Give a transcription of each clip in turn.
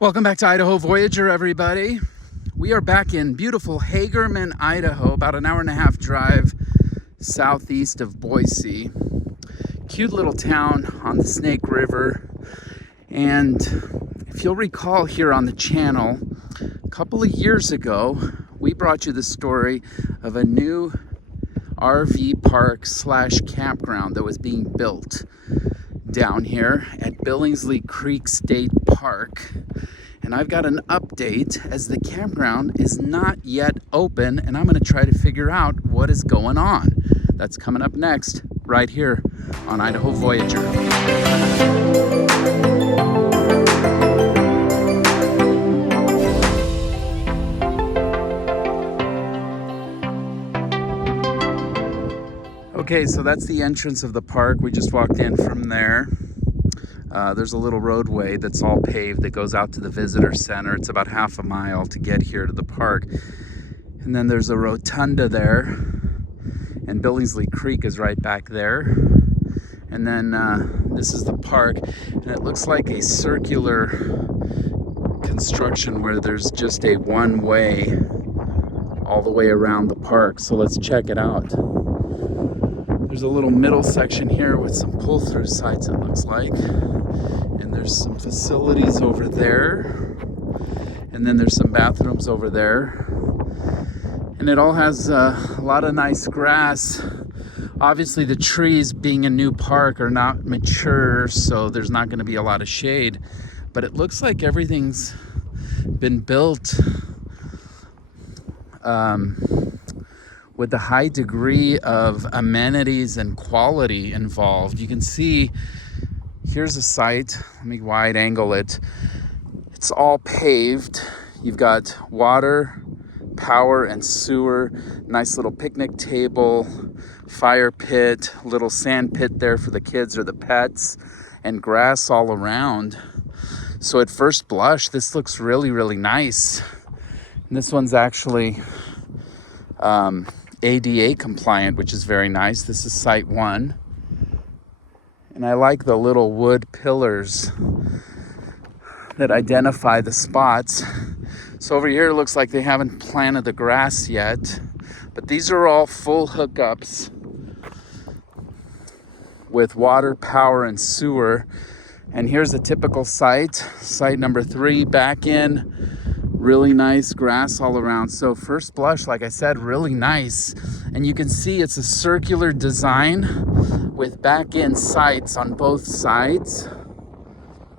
Welcome back to Idaho Voyager, everybody. We are back in beautiful Hagerman, Idaho, about an hour and a half drive southeast of Boise. Cute little town on the Snake River. And if you'll recall here on the channel, a couple of years ago, we brought you the story of a new RV park / campground that was being built down here at Billingsly Creek State Park. And I've got an update as the campground is not yet open, and I'm going to try to figure out what is going on. That's coming up next, right here on Idaho Voyager. Okay, so that's the entrance of the park. We just walked in from there. There's a little roadway that's all paved that goes out to the visitor center. It's about half a mile to get here to the park. And then there's a rotunda there. And Billingsly Creek is right back there. And then this is the park. And it looks like a circular construction where there's just a one-way all the way around the park. So let's check it out. There's a little middle section here with some pull-through sites, it looks like. And there's some facilities over there. And then there's some bathrooms over there. And it all has a lot of nice grass. Obviously the trees, being a new park, are not mature, so there's not going to be a lot of shade. But it looks like everything's been built with a high degree of amenities and quality involved. You can see, here's a site, let me wide angle it. It's all paved. You've got water, power, and sewer, nice little picnic table, fire pit, little sand pit there for the kids or the pets, and grass all around. So at first blush, this looks really, really nice. And this one's actually ADA compliant, which is very nice. This is site 1. And I like the little wood pillars that identify the spots. So over here it looks like they haven't planted the grass yet, but these are all full hookups with water, power, and sewer. And here's a typical site, site number 3, back in. Really nice grass all around. So first blush, like I said, really nice. And you can see it's a circular design with back-end sites on both sides.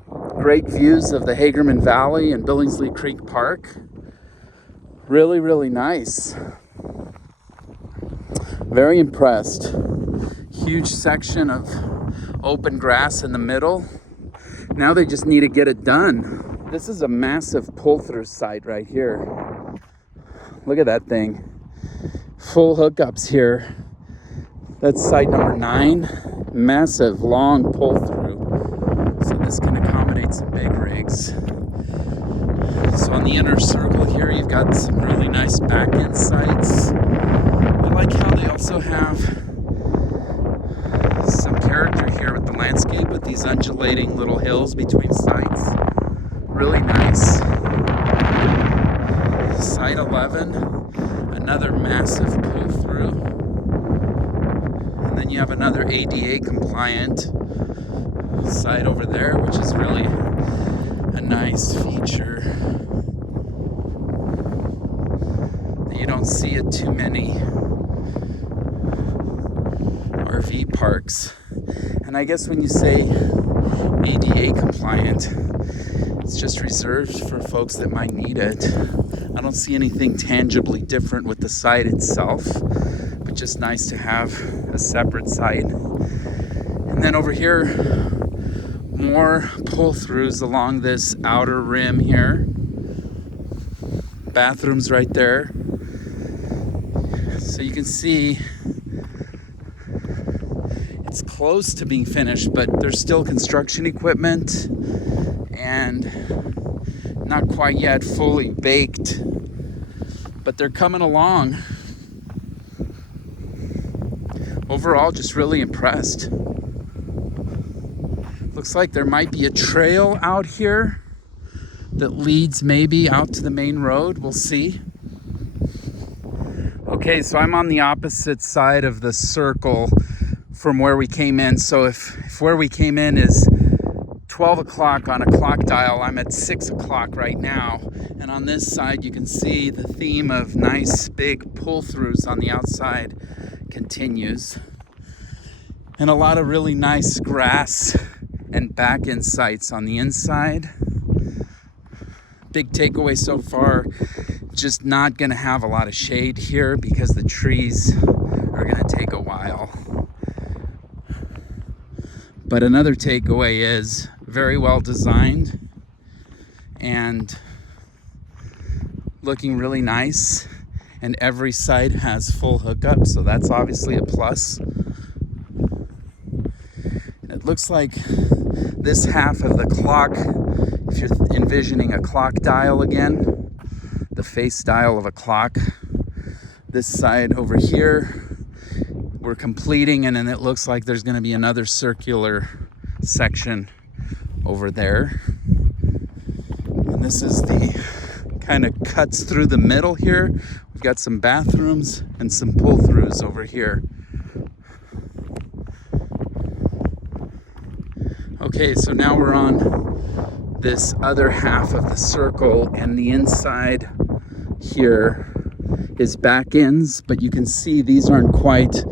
Great views of the Hagerman Valley and Billingsly Creek Park. Really, really nice. Very impressed. Huge section of open grass in the middle. Now they just need to get it done. This is a massive pull-through site right here. Look at that thing. Full hookups here. That's site number 9. Massive, long pull-through. So this can accommodate some big rigs. So on the inner circle here, you've got some really nice back-end sites. I like how they also have some character here with the landscape, with these undulating little hills between sites. Really nice. Site 11, another massive pull through. And then you have another ADA compliant site over there, which is really a nice feature that you don't see at too many RV parks. And I guess when you say ADA compliant, it's just reserved for folks that might need it. I don't see anything tangibly different with the site itself, but just nice to have a separate site. And then over here, more pull-throughs along this outer rim here. Bathrooms right there. So you can see it's close to being finished, but there's still construction equipment and not quite yet fully baked, but they're coming along. Overall, just really impressed. Looks like there might be a trail out here that leads maybe out to the main road. We'll see. Okay, so I'm on the opposite side of the circle from where we came in. So if where we came in is 12 o'clock on a clock dial, I'm at 6 o'clock right now. And on this side, you can see the theme of nice big pull-throughs on the outside continues. And a lot of really nice grass and back-end sites on the inside. Big takeaway so far, just not gonna have a lot of shade here because the trees are gonna take a while. But another takeaway is very well designed and looking really nice, and every site has full hookup, so that's obviously a plus. It looks like this half of the clock, if you're envisioning a clock dial again, the face dial of a clock, this side over here we're completing, and then it looks like there's going to be another circular section over there. And this is the kind of cuts through the middle here. We've got some bathrooms and some pull-throughs over here. Okay, so now we're on this other half of the circle, and the inside here is back ends, but you can see these aren't quite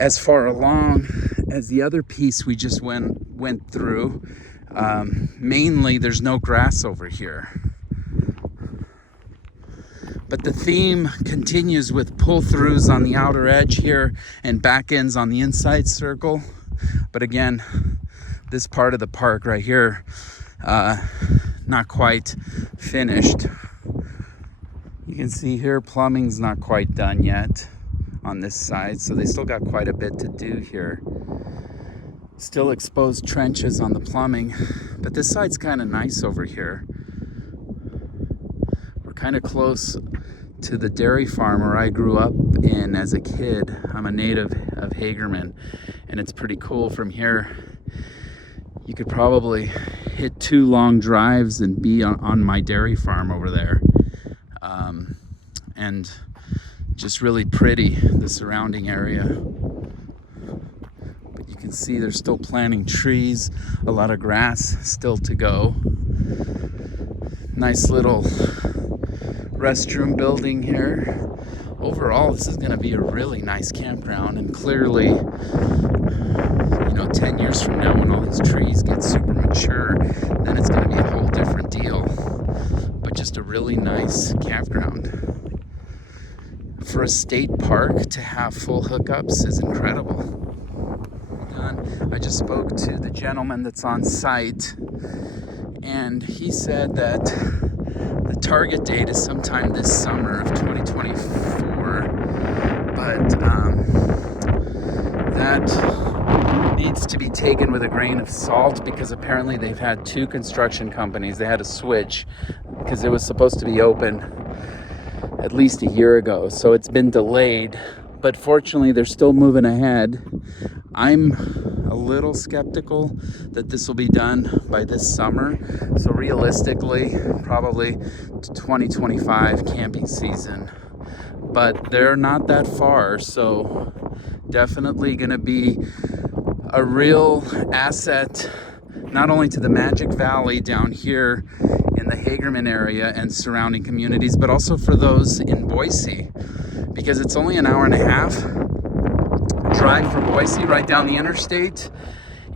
as far along as the other piece we just went through. Mainly there's no grass over here. But the theme continues with pull-throughs on the outer edge here and back ends on the inside circle. But again, this part of the park right here, not quite finished. You can see here plumbing's not quite done yet on this side, so they still got quite a bit to do here. Still exposed trenches on the plumbing, but this side's kind of nice over here. We're kind of close to the dairy farm where I grew up in as a kid. I'm a native of Hagerman, and it's pretty cool from here. You could probably hit 2 long drives and be on my dairy farm over there. And just really pretty, the surrounding area. But you can see they're still planting trees, a lot of grass still to go. Nice little restroom building here. Overall, this is gonna be a really nice campground, and clearly, 10 years from now when all these trees get super mature, then it's gonna be a whole different deal. But just a really nice campground. For a state park to have full hookups is incredible. I just spoke to the gentleman that's on site, and he said that the target date is sometime this summer of 2024, but that needs to be taken with a grain of salt, because apparently they've had 2 construction companies. They had to switch because it was supposed to be open at least a year ago, so it's been delayed, but fortunately they're still moving ahead. I'm a little skeptical that this will be done by this summer, so realistically probably 2025 camping season, but they're not that far, so definitely going to be a real asset, not only to the Magic Valley down here in the Hagerman area and surrounding communities, but also for those in Boise, because it's only an hour and a half drive from Boise right down the interstate,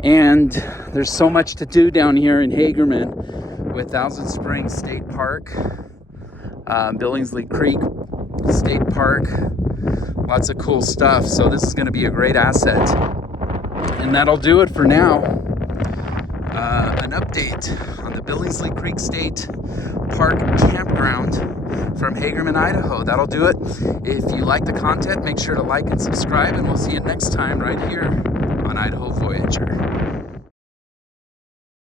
and there's so much to do down here in Hagerman with Thousand Springs State Park, Billingsly Creek State Park, lots of cool stuff. So this is going to be a great asset, and that'll do it for now. An update on the Billingsly Creek State Park Campground from Hagerman, Idaho. That'll do it. If you like the content, make sure to like and subscribe, and we'll see you next time right here on Idaho Voyager.